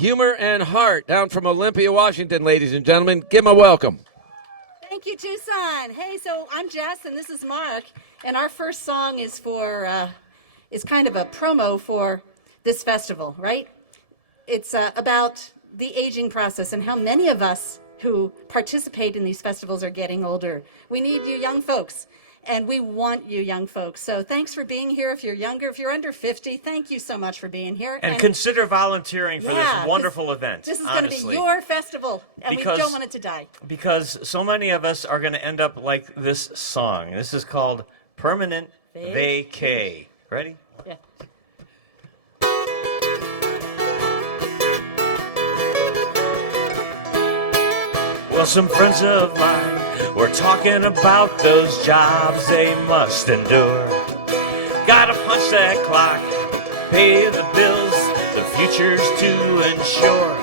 Humor and Heart, down from Olympia, Washington, ladies and gentlemen. Give them a welcome. Thank you, Tucson. Hey, so I'm Jess, and this is Mark, and our first song is kind of a promo for this festival, right? It's about the aging process and how many of us who participate in these festivals are getting older. We need you young folks, and we want you young folks. So thanks for being here. If you're younger, if you're under 50, thank you so much for being here. And consider volunteering for this wonderful event. This is going to be your festival, and we don't want it to die. Because so many of us are going to end up like this song. This is called Permanent Vacay. Ready? Yeah. Well, some friends of mine were talking about those jobs they must endure. Gotta punch that clock, pay the bills, the future's to ensure.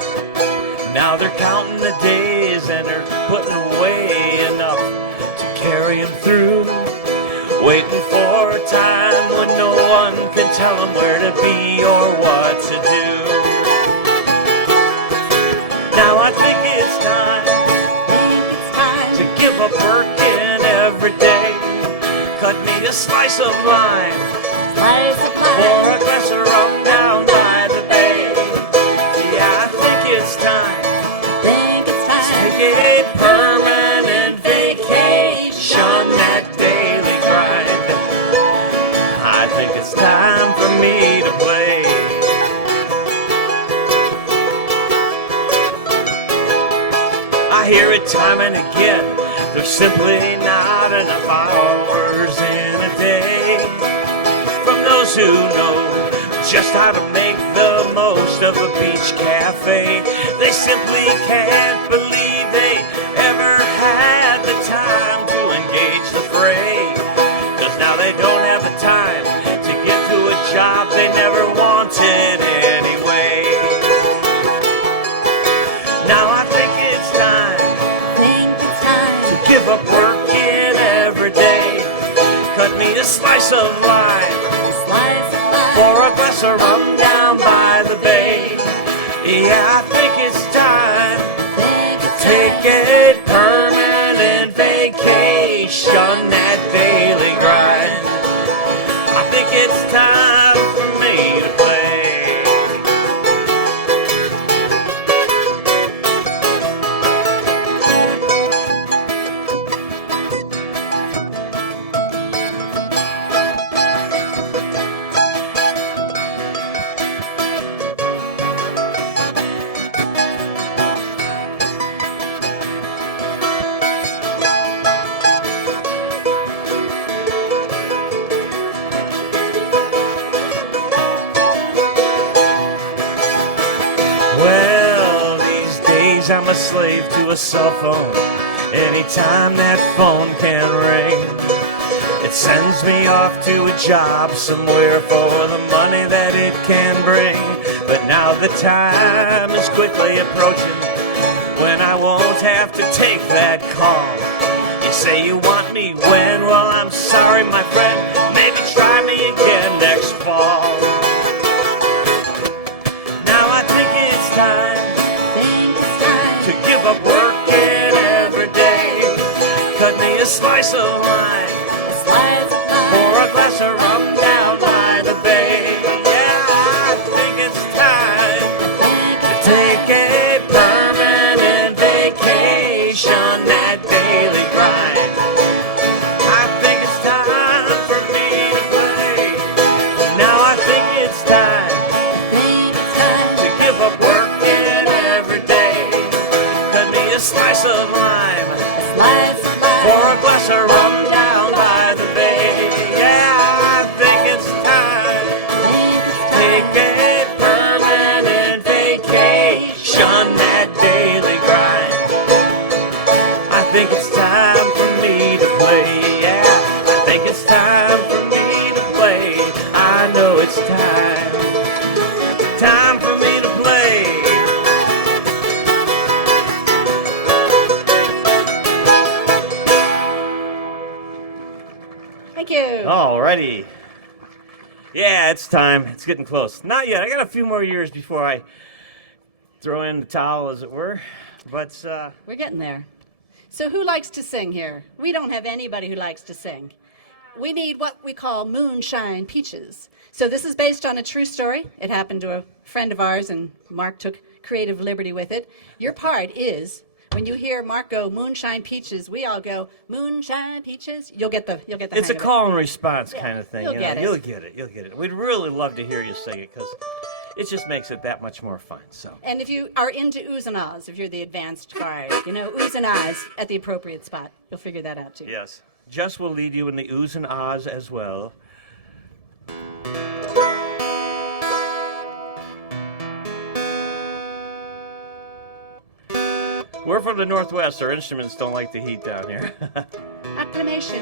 Now they're counting the days and they're putting away enough to carry them through. Waiting for a time when no one can tell them where to be or what to do. Now I think it's time to give up working every day. Cut me a slice of lime, pour a glass of rum down by the bay. Yeah, I think it's time to take a permanent vacation, that daily grind. I think it's time for me to play. I hear it time and again, there's simply not enough hours in a day. From those who know just how to make the most of a beach cafe, they simply can't believe they ever had the time to engage the fray. 'Cause now they don't have the time to get to a job they never wanted anyway. Now I think it's time to give up working every day. Cut me a slice of lime, pour a glass of rum down by the bay. Yeah, I think it's time to take a permanent vacation, that daily grind. I think it's time for me to play. I'm a slave to a cell phone. Anytime that phone can ring, it sends me off to a job somewhere for the money that it can bring. But now the time is quickly approaching when I won't have to take that call. You say you want me when? Well, I'm sorry, my friend. Maybe try me again next fall. Now I think it's time to give up working every day. Cut me a slice of lime, pour a glass of rum down by the bay. Yeah, I think it's time to take a permanent vacation, that daily grind. I think it's time for me to play. Now I think it's time to give up working every day. A slice of lime, pour a glass of rum down by the bay. Yeah, I think it's time to take a permanent vacation, that daily grind. I think it's time for me to play. Yeah, I think it's time for me to play. I know it's time for me to play. Thank you. Alrighty. Yeah, it's time. It's getting close. Not yet. I got a few more years before I throw in the towel, as it were. But We're getting there. So who likes to sing here? We don't have anybody who likes to sing. We need what we call moonshine peaches. So this is based on a true story. It happened to a friend of ours, and Mark took creative liberty with it. Your part is, when you hear Mark go moonshine peaches, we all go moonshine peaches. You'll get the it's a hang of call and response kind of thing. You'll get it. You'll get it. We'd really love to hear you sing it, because it just makes it that much more fun. So. And if you are into oohs and ahs, if you're the advanced bard, oohs and ahs at the appropriate spot. You'll figure that out too. Yes. Jess will lead you in the oohs and ahs as well. We're from the Northwest. Our instruments don't like the heat down here. Acclamation.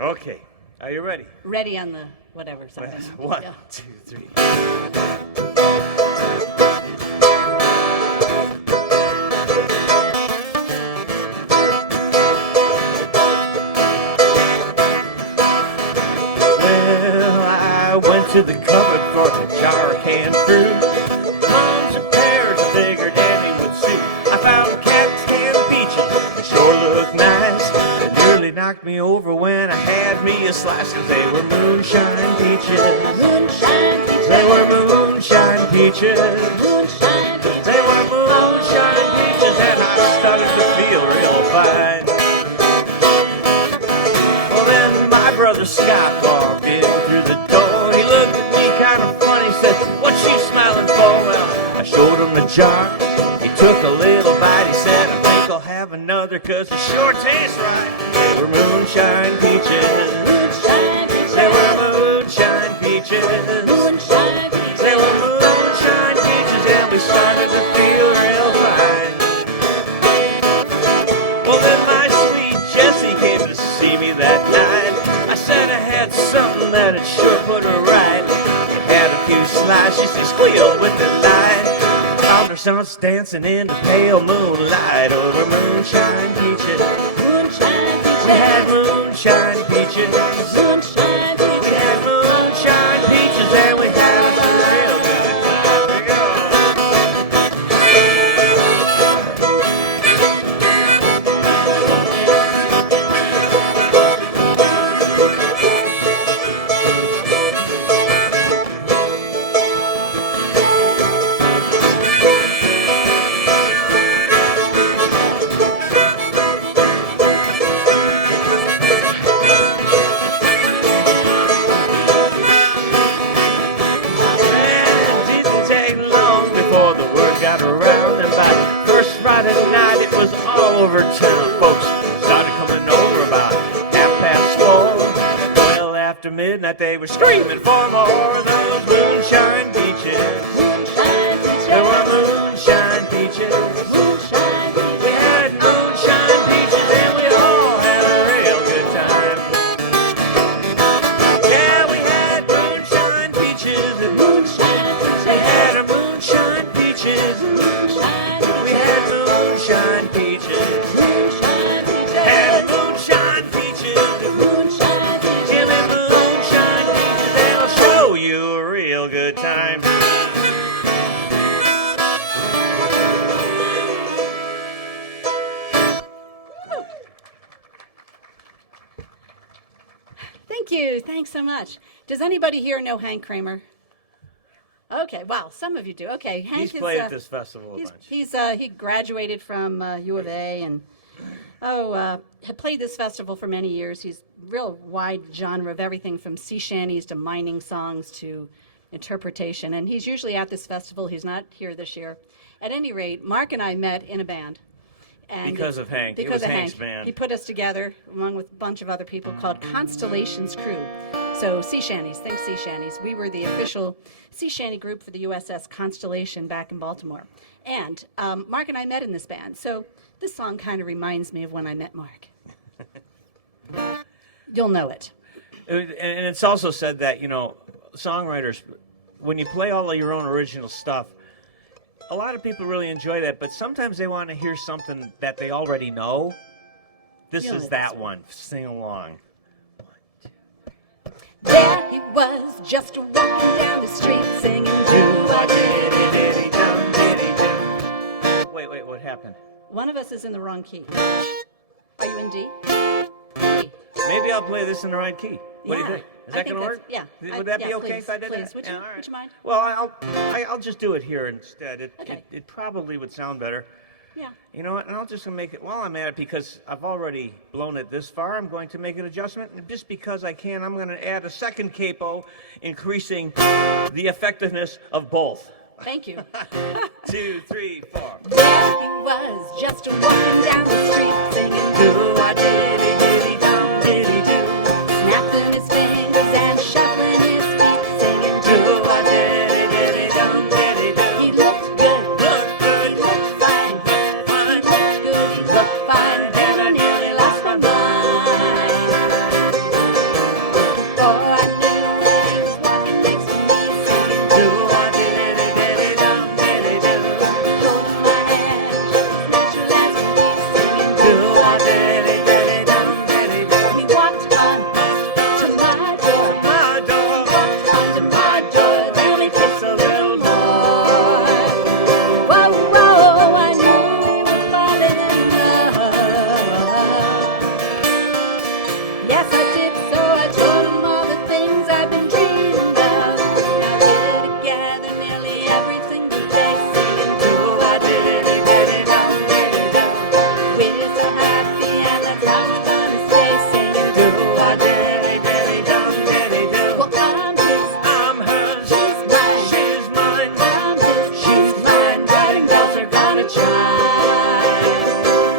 Okay. Are you ready? Ready on the whatever side. One, Yeah. 2, 3. To the cupboard for a jar of canned fruit. Plums and pears, I figured any would suit. I found cats, canned peaches, they sure look nice. They nearly knocked me over when I had me a slice, 'cause they were moonshine peaches. Moonshine peaches. They were moonshine peaches. Moonshine peaches. They were moonshine peaches, and I started to feel real fine. Well, then my brother Scott walked in through the door. Kind of funny, said, "What you smiling for?" Well, I showed him the jar. He took a little bite. He said, "I think I'll have another, 'cause it sure tastes right." They were moonshine peaches. Moonshine peaches. They were moonshine peaches. Moonshine peaches. They were moonshine peaches, and we started to feel real fine. Well, then my sweet Jessie came to see me that night. I said I had something that'd sure put her right. Had a few slices, she squealed with delight. Found ourselves dancing in the pale moonlight over moonshine peaches. Moonshine peaches. We had moonshine peaches. Moonshine peaches. We had moonshine peaches, and we had us a real good time. Here we go. Over town, folks started coming over about 4:30. Well, after midnight, they were screaming for more. Those moonshine peaches. Moonshine peaches. There were moonshine peaches. Moonshine peaches. We had moonshine peaches, and we all had a real good time. Yeah, we had moonshine peaches. Moonshine peaches. We had a moonshine peaches. Moonshine peaches. We had moonshine peaches. Moonshine peaches. Had moonshine peaches. Moonshine peaches. Give me moonshine peaches, and I'll show you a real good time. Thank you. Thanks so much. Does anybody here know Hank Kramer? Okay, wow, some of you do. Okay, Hank He's is, played at this festival a bunch. he graduated from U of A and had played this festival for many years. He's real wide genre of everything from sea shanties to mining songs to interpretation. And he's usually at this festival. He's not here this year. At any rate, Mark and I met in a band. And Because of Hank. Because It was of Hank's Hank. band. He put us together along with a bunch of other people called Constellations Crew. So sea shanties, think sea shanties. We were the official sea shanty group for the USS Constellation back in Baltimore. And Mark and I met in this band. So this song kind of reminds me of when I met Mark. You'll know it. And it's also said that, songwriters, when you play all of your own original stuff, a lot of people really enjoy that, but sometimes they want to hear something that they already know. This You'll is know that this one. Sing along. 1, 2, 3. just walking down the street singing do-a-diddy-diddy-dum, diddy-dum. Wait, what happened? One of us is in the wrong key. Are you in D? D. Maybe I'll play this in the right key. What do you Yeah, think? Is that going to work? Yeah. Would that be yeah, okay please, if I did please. that? Would Yeah, you, all right. would you mind? Well, I'll just do it here instead. Okay. It probably would sound better. Yeah. You know what? And I'll just make it while I'm at it, because I've already blown it this far. I'm going to make an adjustment, and just because I can, I'm going to add a second capo, increasing the effectiveness of both. Thank you. 2, 3, 4. There he was, just walking down the street singing do-a-diddy-diddy-dum, diddy-do. Snapping his fingers and shuffling his feet singing do-a-diddy-diddy-dum, diddy-do. He looked good, he looked fine, he looked good, he looked fine, and I nearly lost my mind. Before I knew it, he was walking next to me singing do-a-diddy-diddy-dum, diddy-do. Holding my hand, just as natural as can be, singing do-a-diddy-diddy-dum, diddy-do. He walked on to my door, walked onto my door, then he kissed a little more. Whoa, whoa, I knew we were falling in love. Yes, I did, so I told him all the things I've been dreaming of. Now we're together nearly every single day, singing do-a-diddy-diddy-dum, diddy-dum. We're so happy, and that's how we're gonna stay, singing do-a-diddy-diddy-dum, diddy-do. Well, I'm his, I'm hers, she's mine. she's mine. I'm his, she's mine. Wedding bells are gonna chime.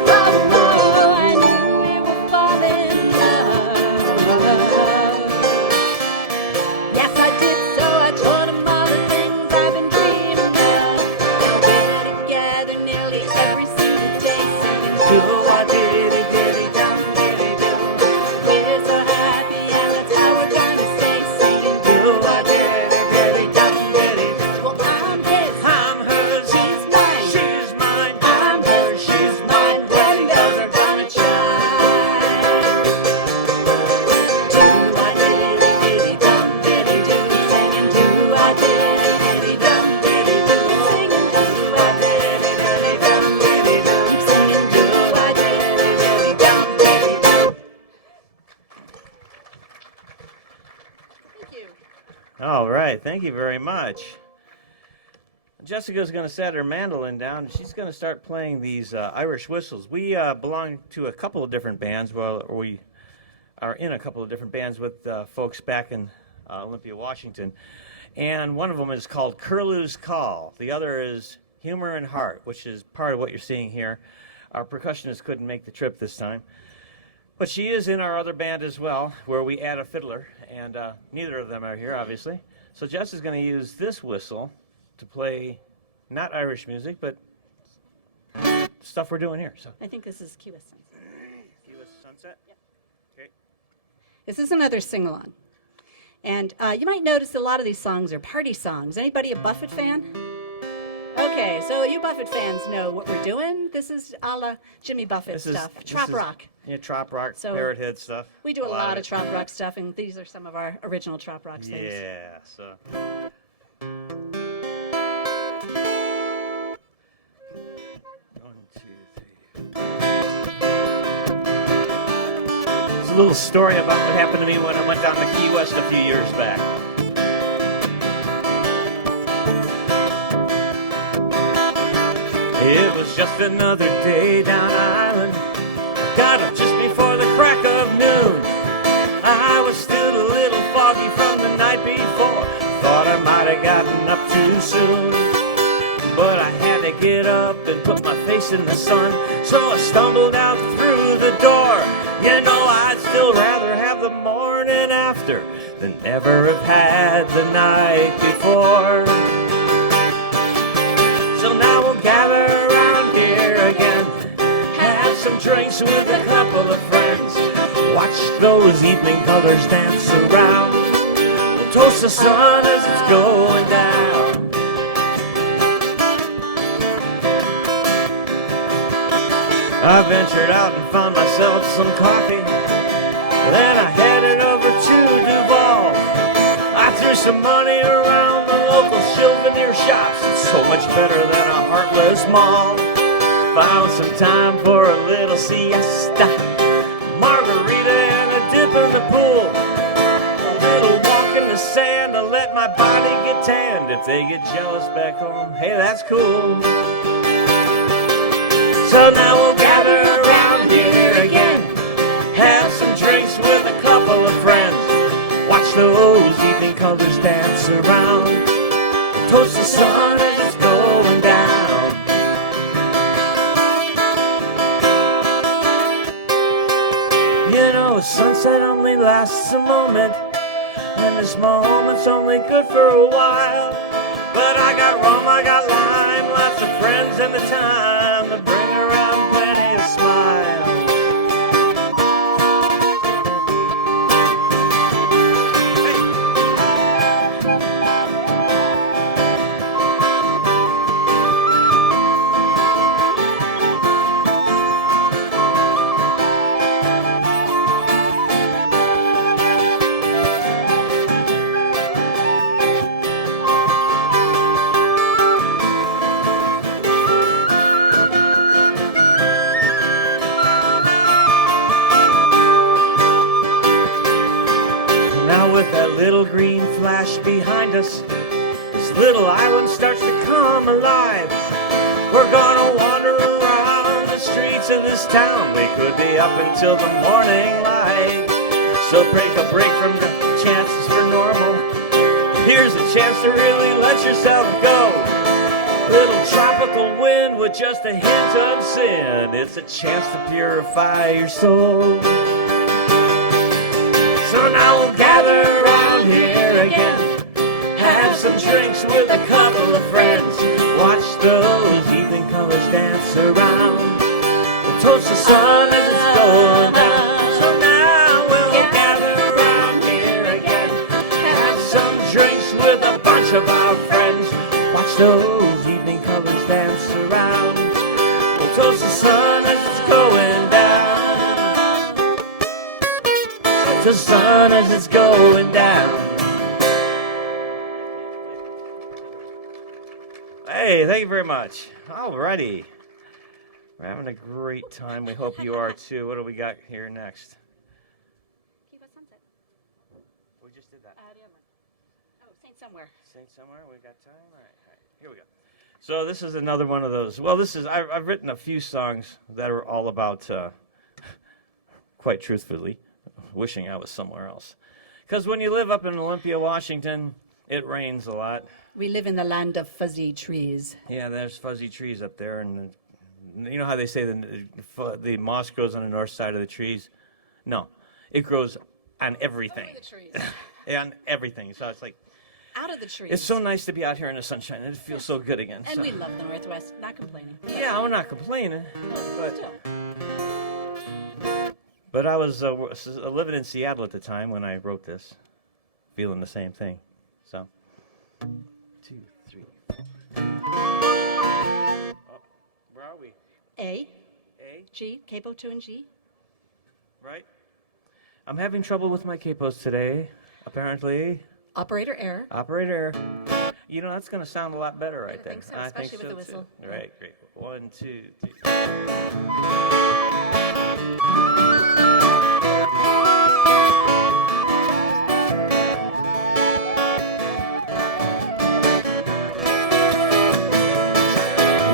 Whoa, whoa, I knew we were falling in love. Yes, I did, so I told him all the things I've been dreaming of. Now we're together nearly every single day, singing do-a-diddy-diddy-dum, diddy-do. We're so happy, and that's how we're gonna stay, singing do-a-diddy-diddy-dum, diddy-do. Well, I'm his, I'm hers, she's mine. she's mine. I'm hers, she's mine. Wedding bells are gonna chime. Do-a-diddy-diddy-dum, diddy-do. Singing do-a-diddy-diddy-dum, diddy-do. Singing do-a-diddy-diddy-dum, diddy-do. Keep singing do-a-diddy-diddy-dum, diddy-do. Thank you. All right, thank you very much. Jessica's going to set her mandolin down. She's going to start playing these Irish whistles. We belong to a couple of different bands. Well, we are in a couple of different bands with folks back in Olympia, Washington. And one of them is called Curlew's Call. The other is Humor and Heart, which is part of what you're seeing here. Our percussionist couldn't make the trip this time. But she is in our other band as well, where we add a fiddler, and neither of them are here, obviously. So Jess is going to use this whistle to play not Irish music, but stuff we're doing here. So, I think this is Key West Sunset. Key West Sunset? Yep. Okay. This is another sing-along. And you might notice a lot of these songs are party songs. Anybody a Buffett fan? Okay, so you Buffett fans know what we're doing. This is a la Jimmy Buffett stuff. Trop-Rock. Yeah, Trop-Rock, So, Parrot Head stuff. We do a lot of it. Trop-Rock stuff, and these are some of our original Trop-Rock things. Yeah, so. One, two, three. It's a little story about what happened to me when I went down to Key West a few years back. It was just another day down Island. Got up just before the crack of noon. I was still a little foggy from the night before. Thought I might have gotten up too soon. But I had to get up and put my face in the sun. So I stumbled out through the door. You know, I'd still rather have the morning after than never have had the night before. So now we'll gather around here again, have some drinks with a couple of friends, watch those evening colors dance around. We'll toast the sun as it's going down. I ventured out and found myself some coffee. Then I headed over to Duval. I threw some money around the local souvenir shops. It's so much better than a heartless mall. Found some time for a little siesta, margarita and a dip in the pool, a little walk in the sand to let my body get tanned. If they get jealous back home, hey, that's cool. So now we'll gather around here again, have some drinks with a couple of friends, watch those evening colors dance around, toast the sun as it's going down. You know, sunset only lasts a moment, and this moment's only good for a while. But I got rum, I got lime, lots of friends and the time to bring around plenty of smiles. Little green flash behind us, this little island starts to come alive. We're gonna wander around the streets of this town. We could be up until the morning light. So break a break from the chances for normal. Here's a chance to really let yourself go. Little tropical wind with just a hint of sin. It's a chance to purify your soul. So now we'll gather around here again, have some drinks with a couple of friends, watch those evening colors dance around, we'll toast the sun as it's going down. So now we'll gather around here again, have some drinks with a bunch of our friends, watch those evening colors dance around, we'll toast the sun as it's going down. The sun as it's going down. Hey, thank you very much. Alrighty. We're having a great time. We hope you are too. What do we got here next? Keep us sunset. We just did that. Oh, Saint Somewhere. Saint Somewhere, we got time? All right, here we go. So this is another one of those. Well, I've written a few songs that are all about, quite truthfully, wishing I was somewhere else. Because when you live up in Olympia, Washington, it rains a lot. We live in the land of fuzzy trees. Yeah, there's fuzzy trees up there, and you know how they say the moss grows on the north side of the trees? No, it grows on everything. Over the trees. On everything. So it's like, Out of the trees. it's so nice to be out here in the sunshine. It feels so good again. And so. we love the Northwest. Not complaining. Yeah, I'm not complaining, but Still. But I was living in Seattle at the time when I wrote this, feeling the same thing. So, 2, 3. Oh, where are we? A, A, G, capo 2 and G. right? I'm having trouble with my capos today, apparently. Operator error. Operator. You know, that's going to sound a lot better right there. think so, especially with the whistle. Too. Right, great. 1, 2, 3.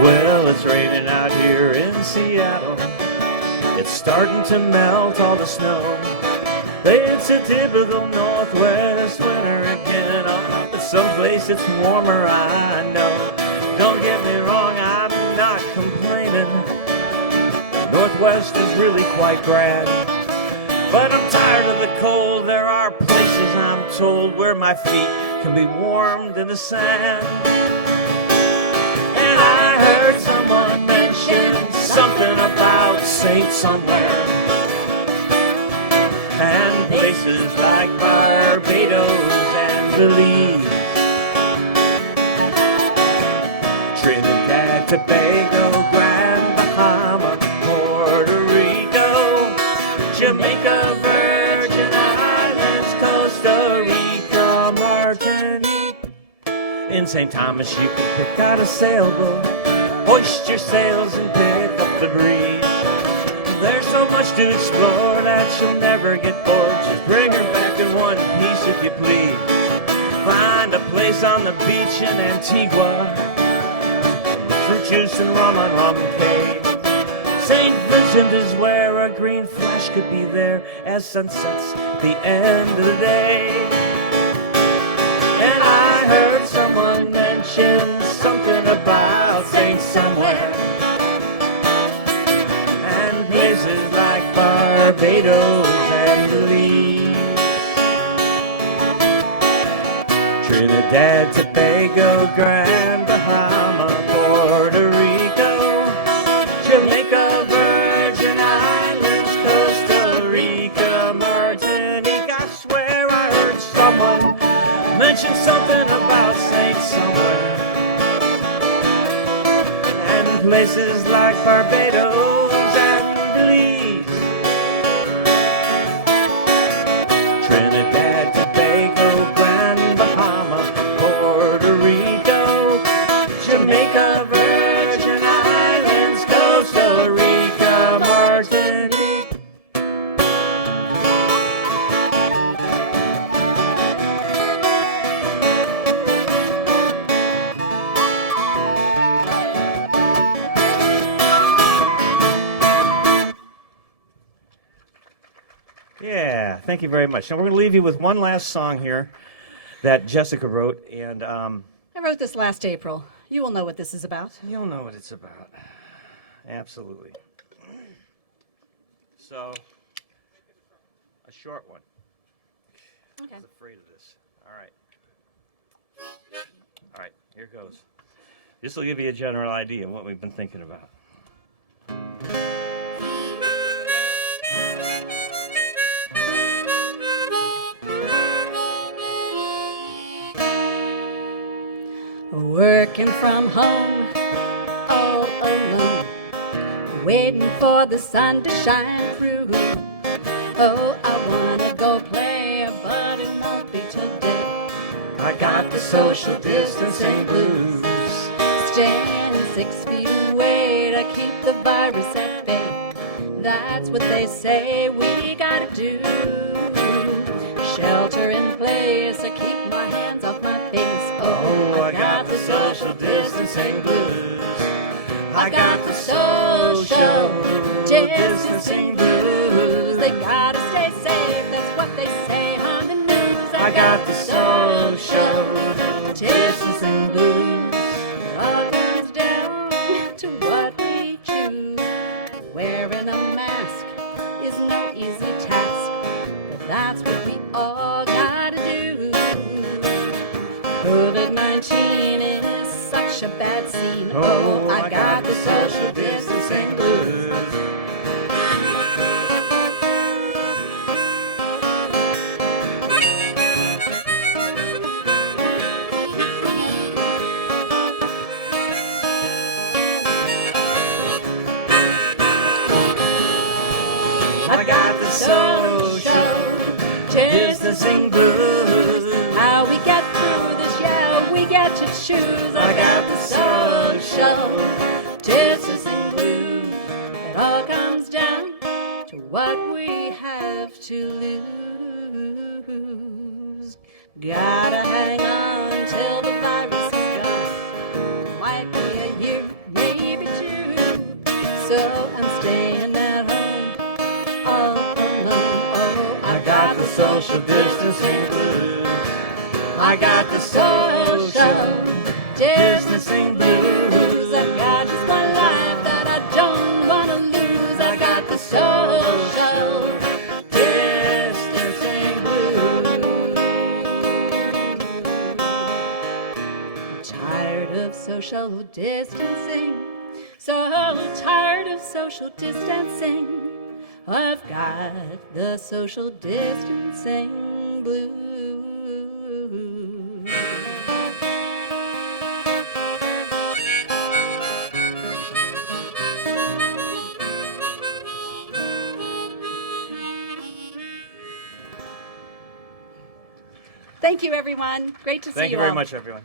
Well, it's raining out here in Seattle. It's starting to melt all the snow. It's a typical Northwest winter again. Oh, but someplace it's warmer, I know. Don't get me wrong, I'm not complaining. Northwest is really quite grand. But I'm tired of the cold. There are places, I'm told, where my feet can be warmed in the sand. And I heard someone mention something about Saint Somewhere. And places like Barbados and Belize, Trinidad, Tobago, Grand Bahama, Puerto Rico, Jamaica, Virgin Islands, Costa Rica, Martinique. In St. Thomas you can pick out a sailboat, hoist your sails and pick up the breeze. There's so much to explore that you'll never get bored. Just bring her back in one piece if you please. Find a place on the beach in Antigua, fruit juice and rum on rum cake. St. Vincent is where a green flash could be there as sun sets at the end of the day. And I heard someone mention something about Saint Somewhere, and places like Barbados and Belize, Trinidad, Tobago, Grand Bahama, Puerto Rico, Jamaica, Virgin Islands, Costa Rica, Martinique. I swear I heard someone mention something about Saint Somewhere, and places like Barbados and Belize, Trinidad, Tobago, Grand Bahama, Puerto Rico, Jamaica, Virgin Islands, Costa Rica, Martinique. Yeah, thank you very much. Now we're going to leave you with one last song here that Jessica wrote, and I wrote this last April. You will know what this is about. you'll know what it's about. Absolutely. So, a short one. Okay. I was afraid of this. All right. All right, here goes. This will give you a general idea of what we've been thinking about. Working from home, all alone, waiting for the sun to shine through. Oh, I wanna go play, but it won't be today. I got the social distancing blues. Staying 6 feet away to keep the virus at bay. That's what they say we gotta do. Shelter in place, I keep my hands off my face. Oh, I got the social distancing blues. I got the social distancing blues. They gotta stay safe, that's what they say on the news. I got the social distancing blues. It all comes down to what we choose. Wearing a mask is no easy task, but that's what we all gotta do. COVID-19 is such a bad scene. Oh, I got the social distancing blues. I got the social distancing blues. How we get through this, yeah, we get to choose. I got the social distancing blues. It all comes down to what we have to lose. Gotta hang on till the virus is gone. Might be a year, maybe two. So I'm staying at home all alone. Oh, I got the social distancing blues. I got the social distancing blues. I've got just one life that I don't want to lose. I got the social distancing blues. I'm tired of social distancing. So tired of social distancing. I've got the social distancing blues. Thank you, everyone. Great to see you all. Thank you very much, everyone.